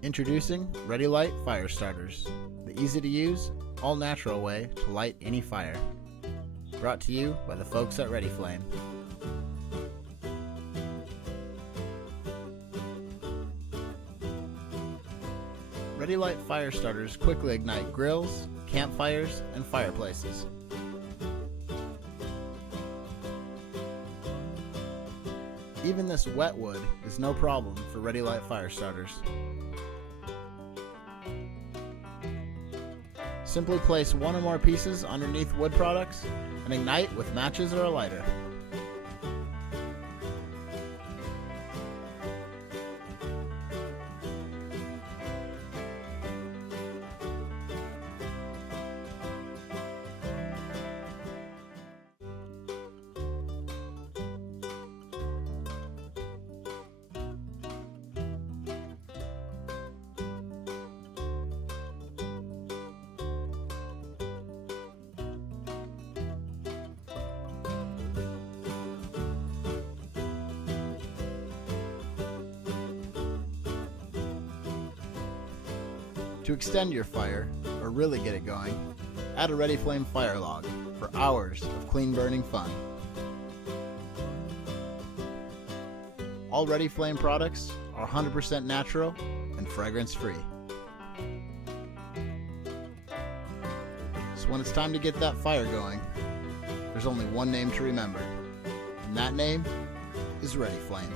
Introducing RediLight Firestarters, the easy-to-use, all-natural way to light any fire. Brought to you by the folks at RediFlame. RediLight Firestarters quickly ignite grills, campfires, and fireplaces. Even this wet wood is no problem for RediLight Firestarters. Simply place one or more pieces underneath wood products and ignite with matches or a lighter. To extend your fire, or really get it going, add a RediFlame fire log for hours of clean burning fun. All RediFlame products are 100% natural and fragrance free. So when it's time to get that fire going, there's only one name to remember, and that name is RediFlame.